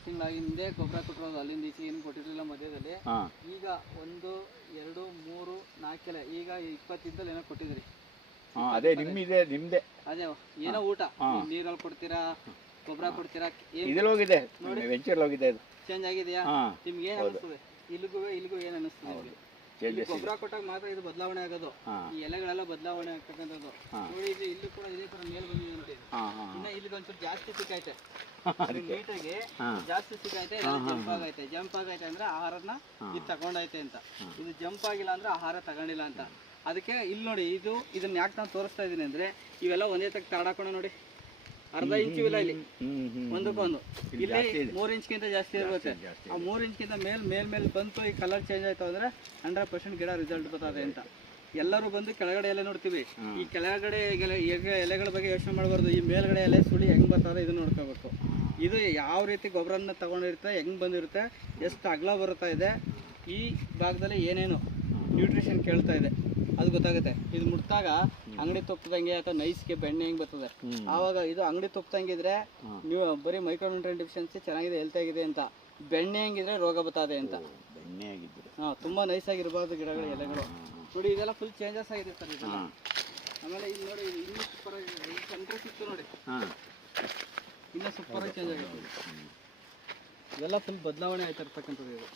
ಮೂರು ತಿಂಗಳ ಹಿಂದೆ ಗೊಬ್ಬರ ಕೊಟ್ಟಿರೋದು ಅಲ್ಲಿಂದ ಈಚೆ ಏನು ಕೊಟ್ಟಿರಲಿಲ್ಲ ಮಧ್ಯದಲ್ಲಿ. ಹಾಂ. ಈಗ ಒಂದು ಎರಡು ಮೂರು ನಾಲ್ಕೆಲೆ ಈಗ ಇಪ್ಪತ್ತಿದ್ದಲ್ಲಿ ಏನೋ ಕೊಟ್ಟಿದ್ರಿ ಹಾಂ ಅದೇ ನಿಮ್ಮಿದೆ ನಿಮ್ಮದೇ ಅದೇ ಏನೋ ಊಟ. ನೀರಲ್ಲಿ ಕೊಡ್ತೀರಾ ಗೊಬ್ಬರ ಕೊಡ್ತೀರಾ ಏನು ಇದ್ರಲ್ಲಿ ಹೋಗಿದೆ ವೆಂಚರ್ ಹೋಗಿದೆ ಅದು. ಚೇಂಜ್ ಆಗಿದೆಯಾ? ಹಾಂ. ನಿಮ್ಗೆ ಏನು ಅನಿಸ್ತದೆ? ಇಲ್ಲಿಗೂ ಇಲ್ಲಿಗೂ ಏನು ಅನಿಸ್ತದೆ ನಿಮ್ಗೆ? ಚೇಂಜಸ್ ಗೊಬ್ಬರ ಕೊಟ್ಟಾಗ ಮಾತ್ರ ಇದು ಬದಲಾವಣೆ ಆಗೋದು. ಈ ಎಲೆಗಳೆಲ್ಲ ಬದಲಾವಣೆ ಆಗ್ತಕ್ಕಂಥದ್ದು. ನೋಡಿ ಇದು ಇಲ್ಲೂ ಕೂಡ ಇದೇ ತರ ಮೇಲ್ ಬಂದಿದೆ ಅಂತ ಇದು. ಇನ್ನ ಇಲ್ಲಿ ಒಂಚೂರು ಜಾಸ್ತಿ ಸಿಕ್ಕೈತೆ ನೀಟಾಗಿ ಜಾಸ್ತಿ ಸಿಕ್ಕೈತೆ ಜಂಪ್ ಆಗೈತೆ ಜಂಪ್ ಆಗೈತೆ ಅಂದ್ರೆ ಆಹಾರನ ಇದು ತಗೊಂಡೈತೆ ಅಂತ. ಇದು ಜಂಪ್ ಆಗಿಲ್ಲ ಅಂದ್ರೆ ಆಹಾರ ತಗೊಂಡಿಲ್ಲ ಅಂತ. ಅದಕ್ಕೆ ಇಲ್ಲಿ ನೋಡಿ ಇದು ಇದನ್ನ ಯಾಕೆ ನಾನು ತೋರಿಸ್ತಾ ಇದೀನಿ ಅಂದ್ರೆ ಇವೆಲ್ಲ ಒಂದೇ ತಕ್ಕ ತಾಡಾಕೋಣ ನೋಡಿ. ಅರ್ಧ ಇಂಚು ಇಲ್ಲ ಇಲ್ಲಿ ಒಂದಕ್ಕೊಂದು. ಇಲ್ಲಿ. ಮೂರ್ ಇಂಚ್ಗಿಂತ ಜಾಸ್ತಿ ಇರುತ್ತೆ ಆ ಮೂರ್ ಇಂಚ್ಗಿಂತ ಮೇಲ್ ಮೇಲ್ ಮೇಲ್ ಬಂತು ಈ ಕಲರ್ ಚೇಂಜ್ ಆಯ್ತು ಅಂದ್ರೆ ಹಂಡ್ರೆಡ್ ಪರ್ಸೆಂಟ್ ಗಿಡ ರಿಸಲ್ಟ್ ಬರ್ತದೆ ಅಂತ. ಎಲ್ಲರೂ ಬಂದು ಕೆಳಗಡೆ ಎಲೆ ನೋಡ್ತೀವಿ. ಈ ಕೆಳಗಡೆ ಎಲೆ- ಎಲೆ- ಎಲೆಗಳ ಬಗ್ಗೆ ಯೋಚನೆ ಮಾಡಬಾರ್ದು. ಈ ಮೇಲ್ಗಡೆ ಎಲೆ ಸುಳಿ ಹೆಂಗ್ ಬರ್ತದೆ ಇದು ನೋಡ್ಕೋಬೇಕು. ಇದು ಯಾವ ರೀತಿ ಗೊಬ್ಬರನ ತಗೊಂಡಿರುತ್ತೆ ಹೆಂಗ್ ಬಂದಿರುತ್ತೆ ಎಷ್ಟು ಅಗಲ ಬರುತ್ತಾ ಇದೆ ಈ ಭಾಗದಲ್ಲಿ ಏನೇನು ನ್ಯೂಟ್ರಿಷನ್ ಕೇಳ್ತಾ ಇದೆ. ಅದು ಗೊತ್ತಾಗುತ್ತೆ. ಇದು ಮುಟ್ಟಾಗ ಅಂಗಡಿ ತುಪ್ಪದಂಗೆ ಅಥವಾ ನೈಸ್ಗೆ ಬೆಣ್ಣೆ ಹೆಂಗ್ ಬರ್ತದೆ. ಆವಾಗ ಇದು ಅಂಗಡಿ ತುಪ್ಪದಂಗಿದ್ರೆ ನೀವು ಬರೀ ಮೈಕ್ರೋನ್ಯೂಟ್ರಿಯನ್ ಡಿಫಿಷಿಯನ್ಸಿ ಚೆನ್ನಾಗಿದೆ ಹೆಲ್ತ್ ಆಗಿದೆ ಅಂತ. ಬೆಣ್ಣೆ ಹೆಂಗಿದ್ರೆ ರೋಗ ಬರ್ತದೆ ಅಂತ. ಬೆಣ್ಣೆ ಆಗಿದ್ರೆ. ಹಾ ತುಂಬಾ ನೈಸ್ ಆಗಿರ್ಬಾರ್ದು ಗಿಡಗಳು ಎಲೆಗಳು. ನೋಡಿ ಇದೆಲ್ಲ ಫುಲ್ ಚೇಂಜಸ್ ಆಗಿದೆ ಸರ್ ಇದೆಲ್ಲ. ಆಮೇಲೆ ಇಲ್ಲಿ ನೋಡಿ ಇದು ಇನ್ನೂ ಸೂಪರ್ ಆಗಿದೆ. ಸಿಕ್ತು ನೋಡಿ. ಹಾಂ. ಇನ್ನೂ ಸೂಪರ್ ಆಗಿ ಚೇಂಜ್ ಆಗಿದೆ ಇದೆಲ್ಲ ಫುಲ್ ಬದಲಾವಣೆ ಆಯ್ತಾ ಇರ್ತಕ್ಕಂಥದ್ದು ಇದು.